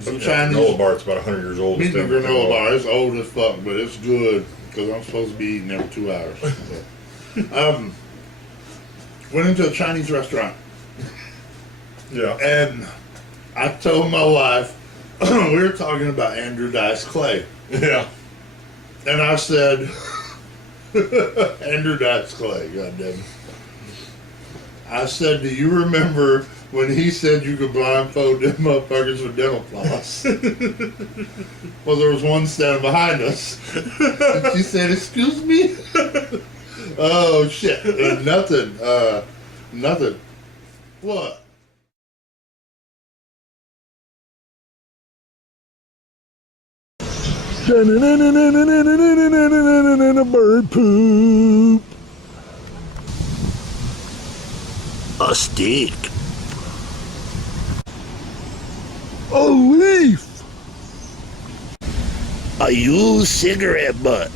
Some Chinese granola bar. It's about 100 years old. I'm eating a granola bar. It's old as fuck, but it's good because I'm supposed to be eating every 2 hours. Went into a Chinese restaurant. Yeah. And I told my wife, we were talking about Andrew Dice Clay. Yeah. And I said, Andrew Dice Clay, goddamn. I said, do you remember when he said you could blindfold them motherfuckers with dental floss? Well, there was one standing behind us. And she said, excuse me? Oh, shit. Nothing. Nothing. What? Bird poop. A stick. A leaf. A used cigarette butt.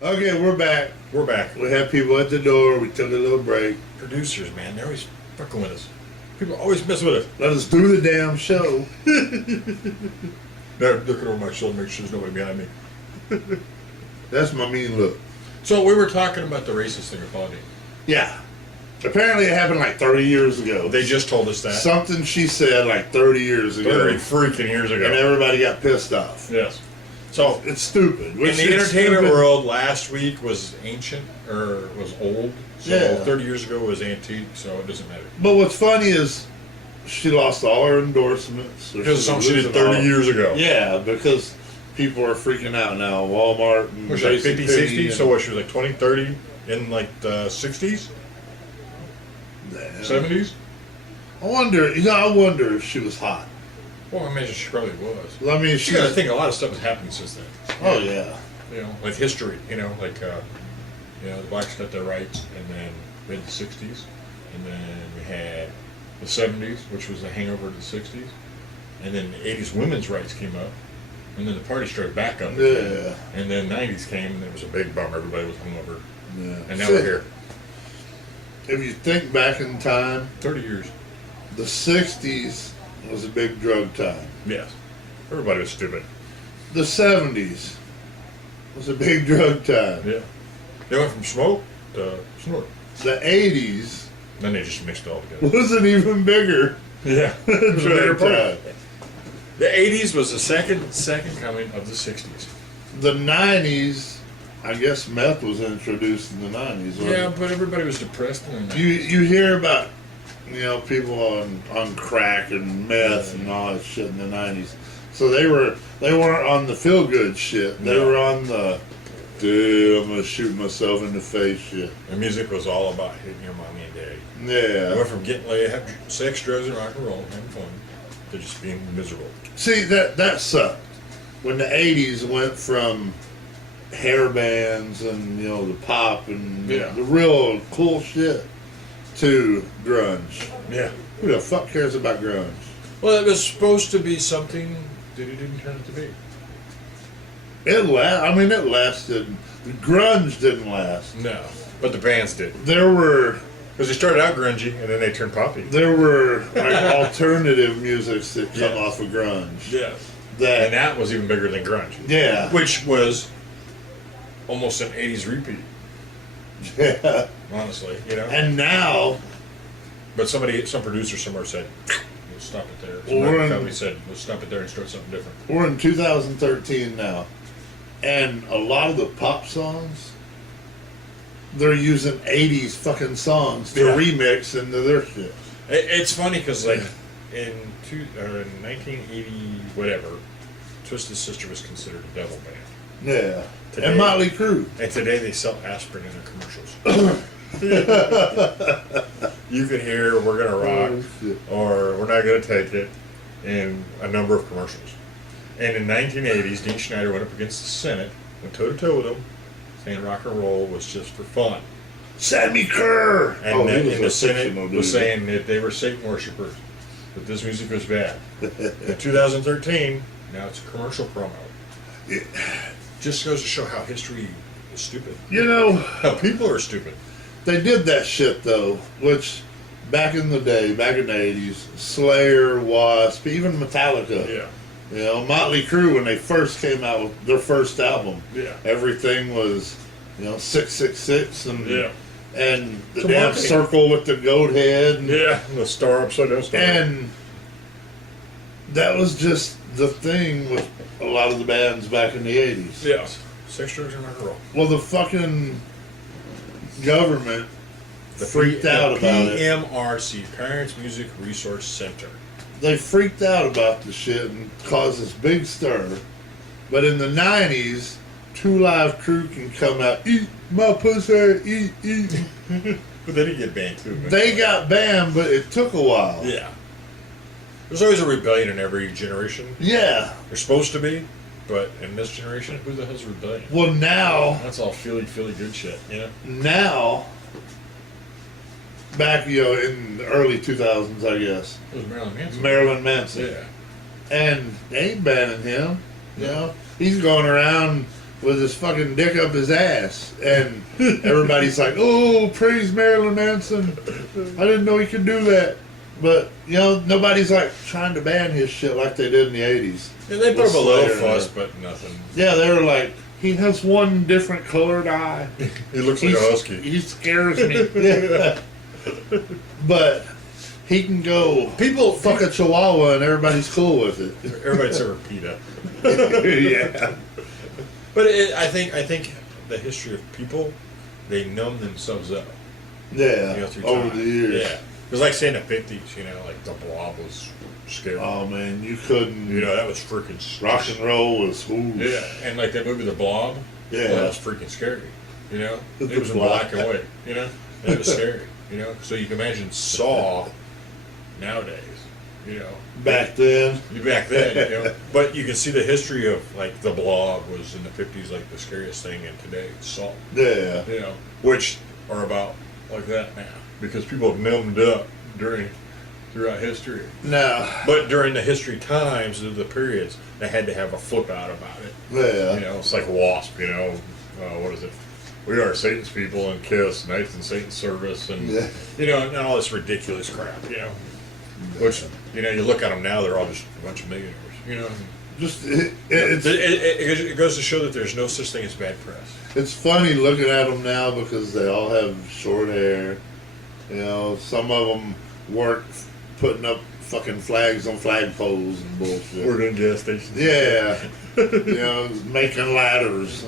Okay, we're back. We're back. We have people at the door. We took a little break. Producers, man, they're always fucking with us. People always mess with us. Let us do the damn show. They're looking over my shoulder, make sure there's nobody behind me. That's my mean look. So we were talking about the racist thing of Claudine. Yeah. Apparently it happened like 30 years ago. They just told us that. Something she said like 30 years ago. 30 freaking years ago. And everybody got pissed off. Yes. So It's stupid. in the entertainment world, last week was ancient or was old. So Yeah. 30 years ago was antique, so it doesn't matter. But what's funny is she lost all her endorsements. Because of something she did 30 years ago. Yeah, because people are freaking out now. Walmart and Was she like 50, 60? and- So what, she was like 20, 30 in like the 60s? Damn. 70s? I wonder if she was hot. Well, I imagine she probably was. I mean, You gotta think a lot of stuff has happened since then. Oh, yeah. You know, like history, you know, like, you know, the blacks got their rights, and then we had the 60s, and then we had the 70s, which was a hangover to the 60s, and then the 80s women's rights came up, and then the party started back up again. Yeah. And then 90s came, and it was a big bummer. Everybody was hungover. Yeah. And now we're here. If you think back in time, 30 years. the 60s was a big drug time. Yes. Everybody was stupid. The 70s was a big drug time. Yeah. They went from smoke to snort. The 80s Then they just mixed it all together. was an even bigger Yeah. It was a bigger drug party. time. The 80s was the second coming of the 60s. The 90s, I guess meth was introduced in the 90s. wasn't Yeah, it? but everybody was depressed in the 90s. You hear about, you know, people on crack and meth and all that shit in the 90s. So they weren't on the feel good shit. They No. were on the dude, I'm gonna shoot myself in the face shit. The music was all about hitting your mommy and daddy. It Yeah. went from getting laid, having sex, drugs, and rock and roll, having fun, to just being miserable. See that sucked. When the 80s went from hair bands and you know the pop and Yeah. the real cool shit to grunge. Yeah. Who the fuck cares about grunge? Well, it was supposed to be something that it didn't turn out to be. It lasted. The grunge didn't last. No. But the bands did. There were Because they started out grungy, and then they turned poppy. like alternative musics that come Yes. off of grunge. Yes. And That that was even bigger than grunge. yeah. Which was almost an 80s repeat, Yeah. honestly, you know? And now But some producer somewhere said, let's stop it there. Well, we're in- Somebody said, let's stop it there and start something different. we're in 2013 now, and a lot of the pop songs they're using 80s fucking songs to Yeah. remix into their shit. It's funny because, like, in 1980, whatever, Twisted Sister was considered a devil band. Yeah. Today- And Motley Crue. And today they sell aspirin in their commercials. You can hear "We're Gonna Rock" Oh, shit. or "We're Not Gonna Take It" in a number of commercials. And in 1980s, Dean Schneider went up against the Senate, went toe to toe with them, saying rock and roll was just for fun. Sammy Kerr. And he then was in a the Senate fictional was dude. saying that they were Satan worshippers, that this music was bad. In 2013, now it's a commercial promo. Just goes to show how history is stupid. You know, How people are stupid. They did that shit though, which back in the day, back in the 80s, Slayer, Wasp, even Metallica. Yeah. You know, Motley Crue, when they first came out with their first album, Yeah. everything was, 666 and Yeah. and the It's a damn marketing. circle with the goat head. And, Yeah. The star upside down star. and that was just the thing with a lot of the bands back in the 80s. yeah. Sex, drugs, and rock and roll. Well, the fucking government The freaked out about it. PMRC, Parents Music Resource Center. They freaked out about the shit and caused this big stir. But in the 90s, Two Live Crew can come out, eat my pussy, eat. But they didn't get banned too. They got banned, but it took a while. Yeah. There's always a rebellion in every generation. Yeah. There's supposed to be, but in this generation, who the hell's rebellion? Well, now, That's all feely good shit, you know? now, back, in the early 2000s, I guess, It was Marilyn Manson. Marilyn Manson. Yeah. And they ain't banning him. He's going around with his fucking dick up his ass, and everybody's like, "Oh, praise Marilyn Manson! I didn't know he could do that." But nobody's like trying to ban his shit like they did in the '80s. Yeah, they put up a little Slayer. fuss, but nothing. Yeah, they were like, "He has one different colored eye. He looks like a husky. He scares me." Yeah. But he can go People, fuck a chihuahua, and everybody's cool with it. everybody's a PETA. Yeah. But I think the history of people, they numb themselves up. Yeah, Through over time. the years. Yeah. It was like saying the 50s, like the Blob was scary. Oh man, you couldn't. That was freaking Rock and roll was ooh. Yeah, and like that movie The Blob, Yeah. that was freaking scary. It The was in Blob. black and white, and it was scary, So you can imagine Saw nowadays, Back then. back then, But you can see the history of like The Blob was in the 50s, like the scariest thing, and today it's Saw, Yeah. which are about like that now because people have numbed up throughout history. Now. But during the history times of the periods, they had to have a flip out about it. Yeah. It's like Wasp, what is it? We are Satan's people and Kiss, Knights in Satan's service, and and all this ridiculous crap, Which you look at them now, they're all just a bunch of millionaires, Just It goes to show that there's no such thing as bad press. it's funny looking at them now because they all have short hair. Some of them work putting up fucking flags on flagpoles and bullshit. We're in gas stations. Yeah. Making ladders.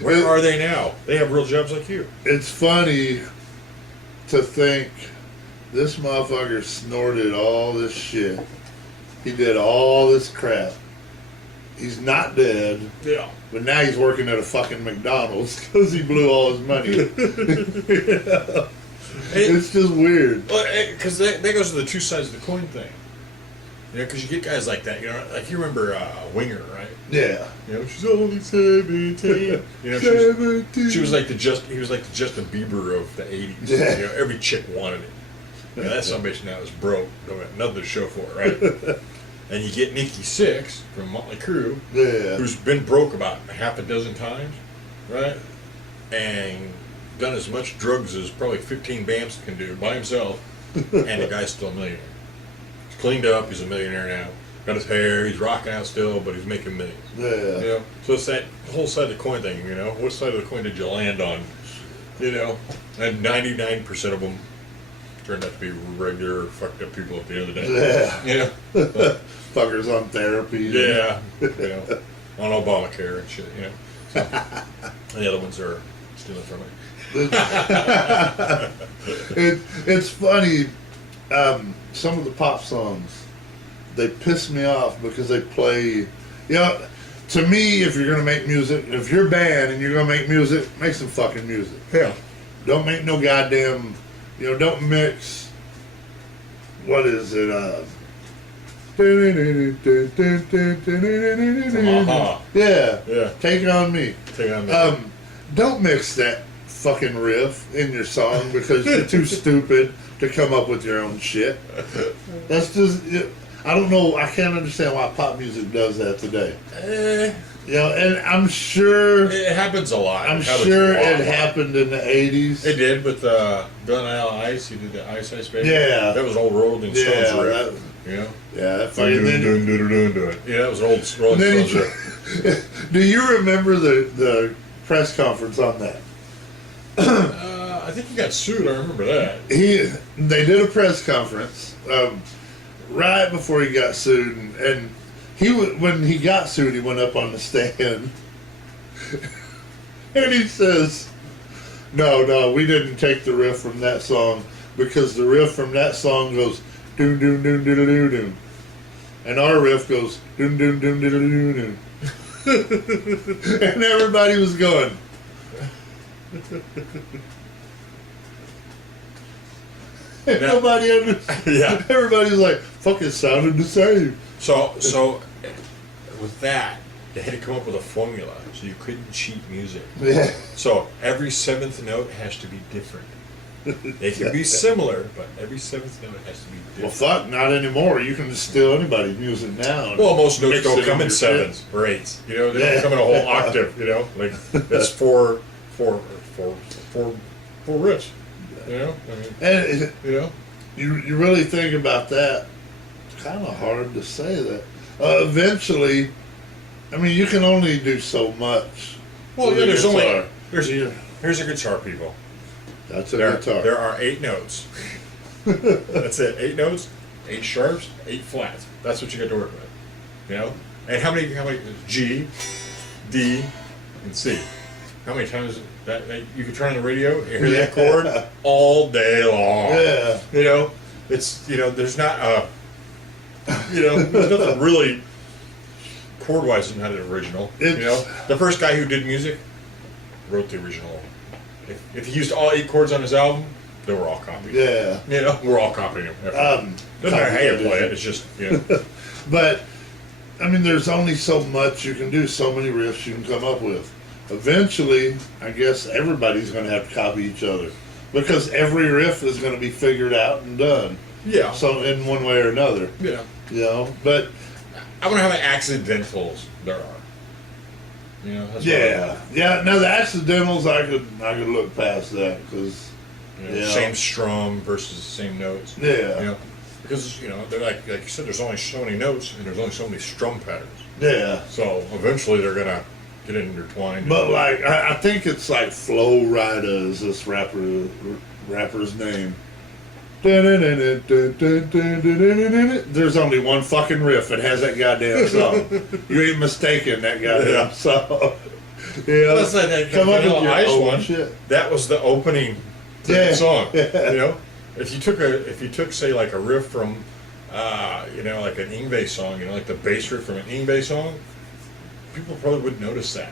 Where are they now? They have real jobs like you. It's funny to think this motherfucker snorted all this shit. He did all this crap. He's not dead, Yeah. but now he's working at a fucking McDonald's because he blew all his money. It's just weird. Because that goes to the two sides of the coin thing. Because you get guys like that. Like you remember Winger, right? Yeah. She's only 17. She was like he was like the Justin Bieber of the 80s. Yeah. Every chick wanted it. That son of a bitch now is broke. Don't have nothing to show for it, right? And you get Nikki Sixx from Motley Crue, Yeah. who's been broke about half a dozen times, right? And done as much drugs as probably 15 BAMs can do by himself, and the guy's still a millionaire. He's cleaned up, he's a millionaire now. Got his hair, he's rocking out still, but he's making millions. Yeah. So it's that whole side of the coin thing, What side of the coin did you land on? And 99% of them turned out to be regular fucked up people at the end of the day. Yeah. Fuckers on therapy. Yeah. On Obamacare and shit, So, and the other ones are stealing from it. It's funny. Some of the pop songs, they piss me off because they play. To me, if you're gonna make music, if you're a band and you're gonna make music, make some fucking music. Yeah. Don't make no goddamn. Don't mix. What is it? Aha. Yeah. Yeah. Take it on me. Take on that. Don't mix that fucking riff in your song because you're too stupid to come up with your own shit. That's just, I don't know, I can't understand why pop music does that today. You know, and I'm sure It happens a lot. I'm It happens sure a lot. it happened in the 80s. It did with Bill Nye on Ice. He did the Ice Baby. Yeah. That was old Rolling Stones Yeah, riff. You know? Yeah, that Dun, fucking dun, then, dun, dun, dun, dun. Yeah, that was an old Rolling then Stones he, riff. do you remember the press conference on that? I think he got sued. I remember that. They did a press conference right before he got sued, and when he got sued, he went up on the stand and he says, "No, we didn't take the riff from that song because the riff from that song goes doom doom doom doom doom doom, and our riff goes doom doom doom doom doom doom." And everybody was going. And Now- nobody understood. Yeah. Everybody's like, "Fucking sounded the same." So with that, they had to come up with a formula so you couldn't cheat music. Yeah. So every seventh note has to be different. They can be similar, but every seventh note has to be Well, different. fuck, not anymore. You can just steal anybody's music now. and Well, most notes mix don't it come in your sevens or eights. You know, they Yeah. don't come in a whole octave. You know, like that's four riffs. You know, I mean, shit. And you know. you really think about that. It's kind of hard to say that. Eventually, I mean, you can only do so much. Well, with yeah, a there's guitar. only there's Yeah. here's a guitar, people. That's a There guitar. are 8 notes. That's it. 8 notes, 8 sharps, 8 flats. That's what you got to work with. You know, and how many G, D, and C? How many times that you can turn on the radio and hear that chord all day long? Yeah. You know, it's there's not there's nothing really chord wise is not an original. It's- You know, the first guy who did music wrote the original. If he used all 8 chords on his album, they were all copied. Yeah. You know, we're all copying him. Doesn't matter how you play it. It's just But I mean, there's only so much you can do. So many riffs you can come up with. Eventually, I guess everybody's going to have to copy each other because every riff is going to be figured out and done. yeah. So in one way or another, Yeah. you know. But I wonder how many accidentals there are. You know. That's yeah. Now the accidentals, I could look past that because yeah. Same strum versus same notes. yeah, You know, because they're like you said, there's only so many notes and there's only so many strum patterns. yeah. So eventually they're gonna get intertwined. But like, I think it's like Flo Rida is this rapper's name. There's only one fucking riff. It has that goddamn song. You ain't mistaken that goddamn Yeah. song. Yeah, That's like that come up with Vanilla your Ice own one. shit. That was the opening to Yeah. the song. Yeah. You know, if you took say like a riff from like an Yngwie song, like the bass riff from an Yngwie song, people probably wouldn't notice that.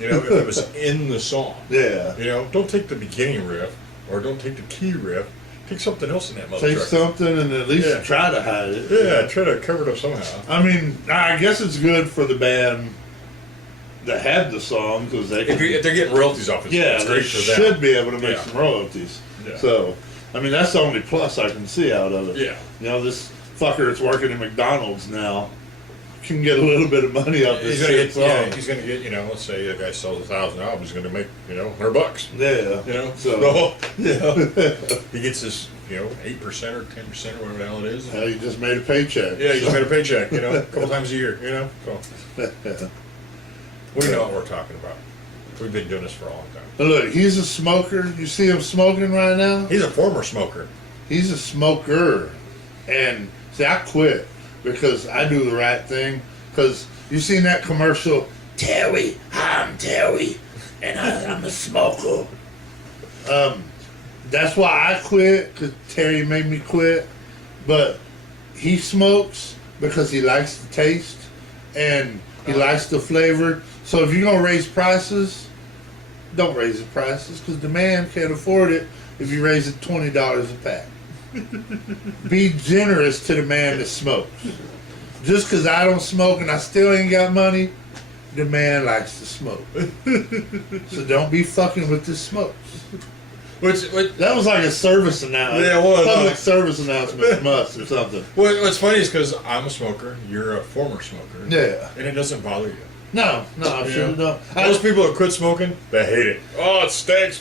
You know, if it was in the song. Yeah. You know, don't take the beginning riff or don't take the key riff. Take something else in that motherfucker. Take something and at least Yeah. try to hide it. Yeah, try to cover it up somehow. I mean, I guess it's good for the band that had the song because they If, can, if they're getting royalties off it, yeah, it's they great for them. should be able to make Yeah. some royalties. Yeah. So, I mean, that's the only plus I can see out of it. Yeah. You know, this fucker that's working at McDonald's now can get a little bit of money off this He's gonna shit get, yeah, song. he's gonna get, let's say a guy sells 1,000 albums, he's gonna make, $100. Yeah. You know, So, he gets his, 8% or 10% or whatever the hell it is. hell, you just made a paycheck. Yeah, he just made a paycheck, a couple times a year, So we know what we're talking about. We've been doing this for a long time. But look, he's a smoker. You see him smoking right now? He's a former smoker. He's a smoker. And see, I quit because I do the right thing. Because you seen that commercial, Terry, I'm Terry, and I'm a smoker. That's why I quit, because Terry made me quit. But he smokes because he likes the taste and he likes the flavor. So if you're going to raise prices, don't raise the prices because the man can't afford it if you raise it $20 a pack. Be generous to the man that smokes. Just because I don't smoke and I still ain't got money, the man likes to smoke. So don't be fucking with the smokes. That was like a service announcement. Yeah, it was. Public service announcement from us or something. What's funny is because I'm a smoker, you're a former smoker. Yeah. And it doesn't bother you. No, I should have done. Most people that quit smoking, they hate it. Oh, it stinks.